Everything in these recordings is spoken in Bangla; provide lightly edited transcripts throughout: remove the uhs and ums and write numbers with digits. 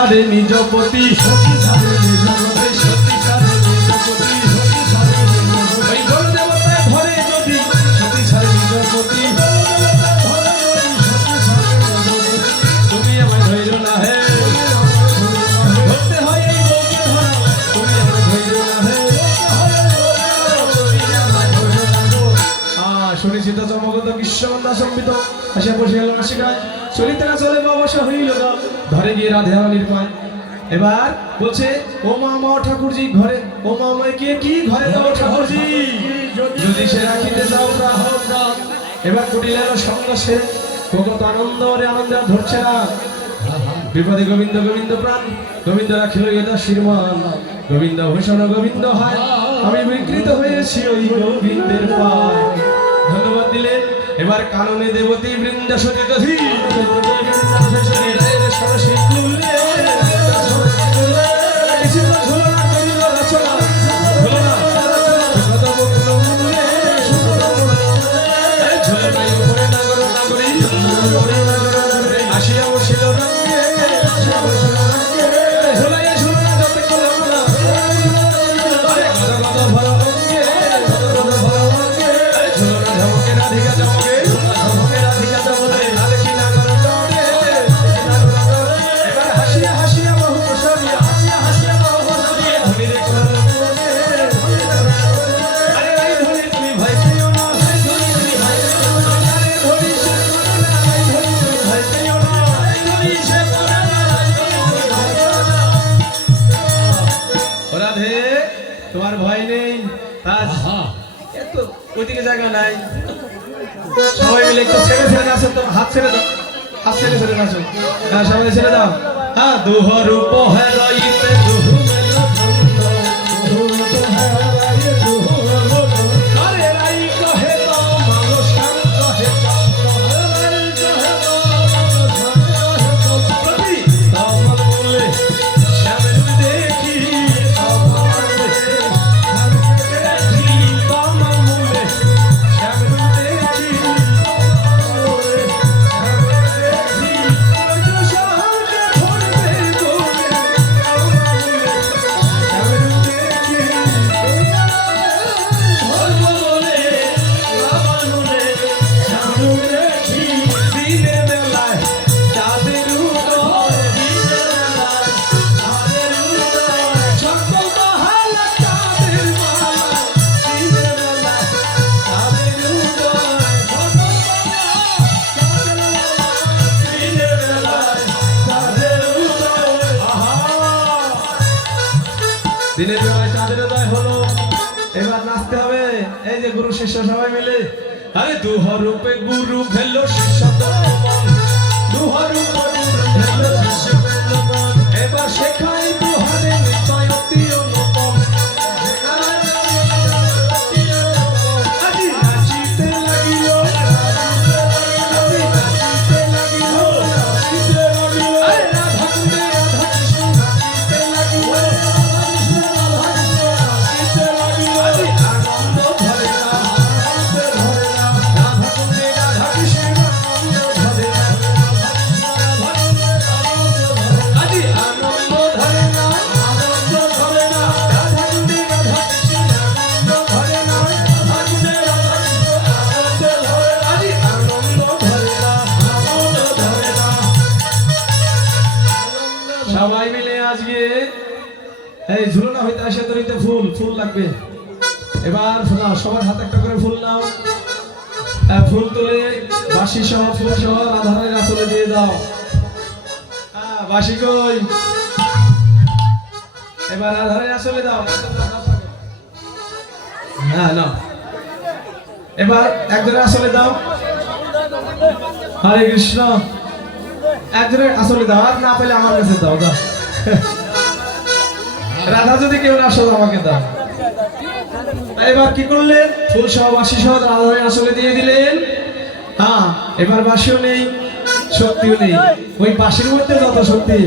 সারে নিজপতি সতী সারে নিজপতি সতী সারে নিজপতি সতী সারে ওই গণ দেবতায় ধরে যদি সতী সারে নিজপতি তুমি আমায় ধৈর্য না হে ধরতে হয় এই বউকে ধরা তুমি আমায় ধৈর্য না হে শুনেছি তো জমগত বিশ্বমন্দা সম্বিত আসে বসে গেল নাসিকায় চলিতে না চলে অবশ্য হইল না ধরে গিয়ে রাধে রানীর পায় এবার বলছে ও মা মা ঠাকুরজি ঘরে ও মা আমায় কে কি ঘরে দাও ঠাকুরজি যদি সে রাখিতে যাও প্রাণ এবার কুটিলের সঙ্গ সে কত আনন্দ রে আনন্দ ধরছে না বিপদে গোবিন্দ গোবিন্দ প্রাণ গোবিন্দ রাখিল এটা শিরমান গোবিন্দ ভূষণ গোবিন্দ হয় আমি বিকৃত হয়েছি ওই গোবিন্দের পায় ধন্যবাদ দিলে এবার কাননে দেবতী বৃন্দ সতীদধি আসিয়া বসিল রঙ্গে তোমার ভয় নেই ওইদিকে জায়গা নাই সবাই মিলে একটু ছেড়ে ছেড়ে নাচো তো হাত ছেড়ে দাও হাত ছেড়ে ছেড়ে নাচো হ্যাঁ সবাই ছেড়ে দাও হ্যাঁ দুহ রূপ হ্যাঁ রইতে দুহ দিনের বেলায় চাঁদের উদয় হলো এবার নাচতে হবে এই যে গুরু শিষ্য সবাই মিলে আরে দুহ রূপে গুরু ভেলো শিষ্য দুহ রূপে ভেলো শিষ্য এবার শেখাই দুহারে নিতাই অতি অনুপম আজি নাচিতে লাগিল সবাই মিলে আজকে এই ঝুলনা হইতে আসে তরিতে ফুল ফুল লাগবে এবার সবার হাতে একটা করে ফুল নাও ফুল তুলে বাঁশি সহ ফুল সহ রাধারানীর আঁচলে দিয়ে দাও বাঁশি কই এবার রাধারানীর আঁচলে দাও হ্যাঁ না এবার একজনের আঁচলে দাও হরে কৃষ্ণ একজনের আসলে দাও আর না পেলে আমার কাছে দাও দাও রাধা যদি কেউ না আসো আমাকে দাও এবার কি করলেন ফুল সহ বাঁশি সহ রাধারানীর আসলে দিয়ে দিলেন হ্যাঁ এবার বাঁশিও নেই শক্তিও নেই ওই বাঁশির মধ্যে যত শক্তি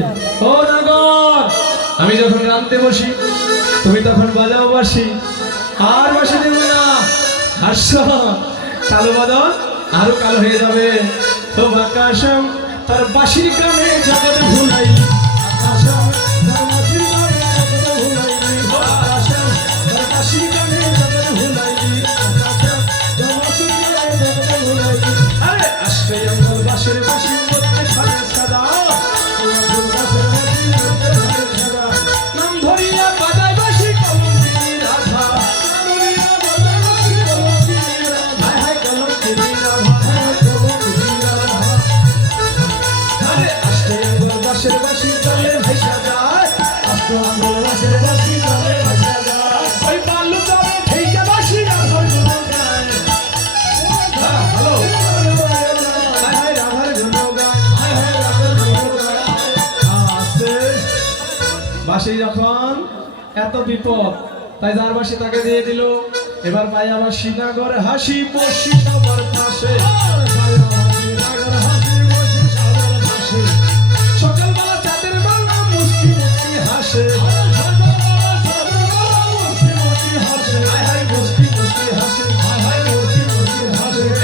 ও নাগর আমি যখন রামতে বসি তুমি তখন বাজাও বাঁশি আর বাঁশি দেব না হাসছো কালো বাদন আরো কালো হয়ে যাবে তো আকাশম তার বাঁশির গানে জগৎ ভুলাই আকাশ বাসি যখন এত বিপদ, তাই যার বাসি তাকে দিয়ে দিল। এবার পাই আবার শ্রীনগর হাসি বসি সবার পাশে, সকালবেলা চাঁদের বাংলা মুস্কি মুস্কি হাসে,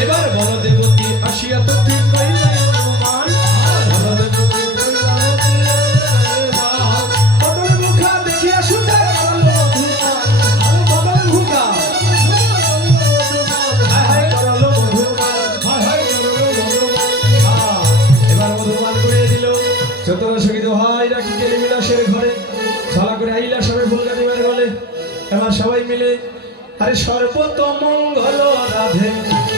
এবার বড় দেবতী আসিয়া তো ঠিক কইলেন অনুমান, বদর মুখা দেখিয়া শুনে বদর মুখা এবার মধুমান করে দিল। চতুর সঙ্গীত হয় রাখি কেলি বিলাসের ঘরে, ছলা করে আইলা সবাই ভুলকা দিবার বলে। এবার সবাই মিলে আরে সর্বতম মঙ্গল রাধে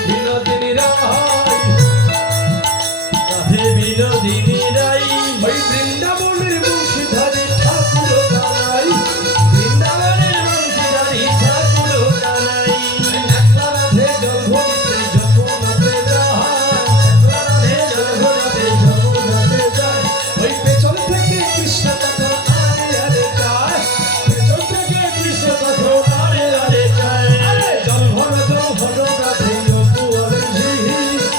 বিনোদিনী রাই, রাধে বিনোদিনী রাই, ওই বৃন্দাবনের বংশীধারী ঠাকুর দাঁড়াই, বৃন্দাবনের বংশীধারী ঠাকুর দাঁড়াই। একলা রাধে জগতে যমুনাতে যায়, একলা রাধে জগতে যমুনাতে যায়, ওই পেছন থেকে কৃষ্ণ তখন আরে আরে যায়, পেছন থেকে কৃষ্ণ তখন আরে আরে যায়। জল ভর রাধে অপুয়ারে জি,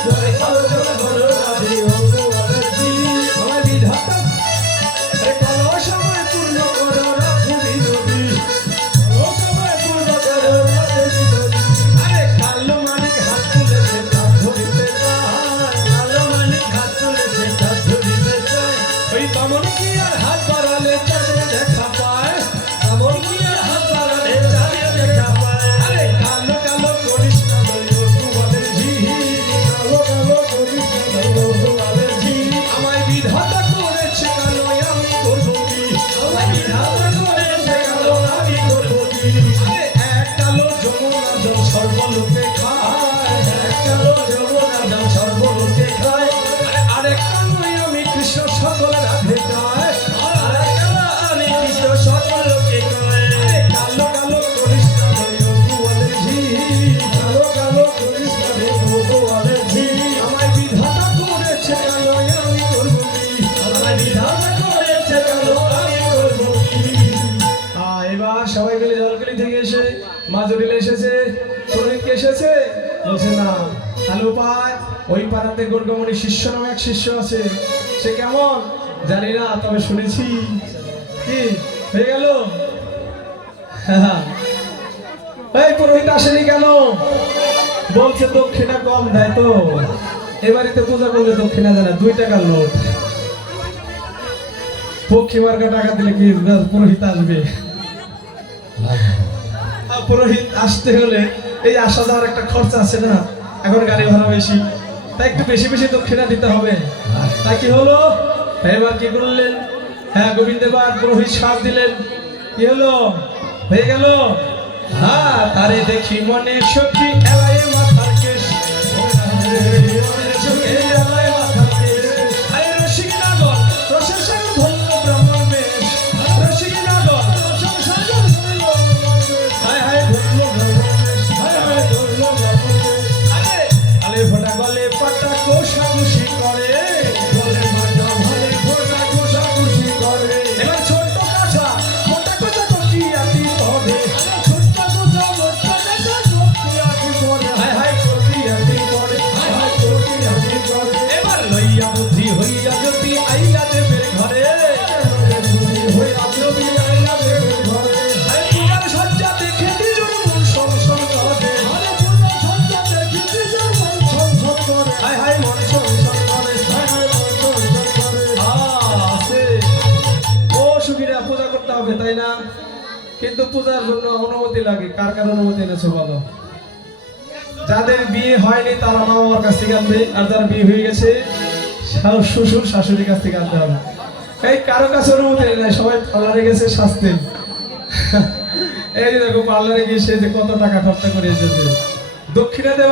জল ভর রাধে অপুয়ারে জি। আমার বিধাতা আরে কালো সময় পূর্ণ করো রাধে বিনোদী, কালো সময় পূর্ণ করো রাধে বিনোদী। আরে কালো মানিক হাত তুলেছে তার ধরিতে যায়, কালো মানিক হাত তুলেছে তার ধরিতে যায়, ওই বামন কি আর হাত বাড়ালে চাঁদে দেখা পায়, বামন কি আর হাত বাড়ালে চাঁদে দেখা পায়। আরে কালো কালো করিস না অপুয়ারে জি, কালো কালো করিস না অপুয়ারে জি। আমায় বিধাতা করেছে কালো আমি করবো কি, আমায় বিধাতা করেছে কালো আমি করবো কি। আরে এক কালো যমুনা জল সর্বলোকে খায়, এক কালো যমুনা জল সর্বলোকে খায়। আরে আরেক কালো আমি কৃষ্ণ সকল রাধে যায়, আরেক কালো আমি কৃষ্ণ সকল লোকে খায়। আরে কালো কালো করিস না অপুয়ারে জি, কালো কালো করিস না অপুয়ারে জি। আমায় বিধাতা করেছে কালো আমি করবো কি, আমায় বিধাতা করেছে কালো আমি করবো কি। এবার সবাই মিলে জলকলি থেকে এসে মা জটিল এসেছে, পুরোহিত এসেছে, বলছে না তাহলে উপায়। ওই পাড়াতে গর্গমণি শিষ্য নামে এক শিষ্য আছে, সে কেমন জানি না, তবে শুনেছি। কি হয়ে গেল? এই পুরোহিত আসেনি কেন? বলছে দক্ষিণা কম দেয় তো, এবারে পূজা করলে দক্ষিণা জানা 2 টাকার নোট, পক্ষী মার্কা টাকা দিলে কি পুরোহিত আসবে? পুরোহিত আসতে হলে এই আসা যাওয়ার একটা খরচা আছে না, এখন গাড়ি ভাড়া বেশি, তাই একটু বেশি বেশি দক্ষিণা দিতে হবে। তাই কি হলো, এবার কি করলেন? হ্যাঁ, গোবিন্দ এবার পুরোহিত সাথ দিলেন। কি হলো? হয়ে গেল। হ্যাঁ, তারে দেখি মনে সখী এলায়ে মাথার কেশ, মনে সখী এলায়ে মাথার কেশ, আরে রসিক নাগর প্রশাসন ধন্য ব্রাহ্মণ বেশ, রসিক নাগর প্রশাসন ধন্য ব্রাহ্মণ বেশ, হায় হায় ধন্য ব্রাহ্মণ বেশ, হায় হায় ধন্য ব্রাহ্মণ বেশ। আরে আলে ফোটা গলে পাটা কোষাকুষি করে, গলে পাটা ভালে ফোটা কোষাকুষি করে। এবার ছোট্ট কাছা মোটা কথা কি আতি পড়ে, ছোট্ট কাছা মোটা কথা কি আতি পড়ে, হায় হায় কি আতি পড়ে, হায় হায় কি আতি পড়ে। এবার লইয়া বুদ্ধি হইয়া যদি আইলা দেবের ঘরে, বুদ্ধি হইয়া যদি আইলা দেবের ঘরে, হায় পূজার সজ্জা দেখে দিজুর মন সংসন করে, আরে পূজার সজ্জা দেখে দিজুর মন সংসন করে, হায় হায় মন সংসন করে, হায় হায় মন সংসন করে। আছে ও সুখীরা, পূজা করতে হবে তাই না? কিন্তু পূজার জন্য অনুমতি লাগে। কার কার অনুমতি এনেছে বলো? যাদের বিয়ে হয়নি তারা মা বাবার কাছ থেকে আনবে, আর যারা বিয়ে হয়ে গেছে শ্বশুর শাশুড়ির কাছ থেকে আনতে হবে। এই কারো কাছে অনুমতি নেই, সবাই পার্লারে গেছে শাস্তি। এই দেখো পার্লারে গিয়ে সে যে কত টাকা খরচা করে এসেছে, দক্ষিণা দেওয়া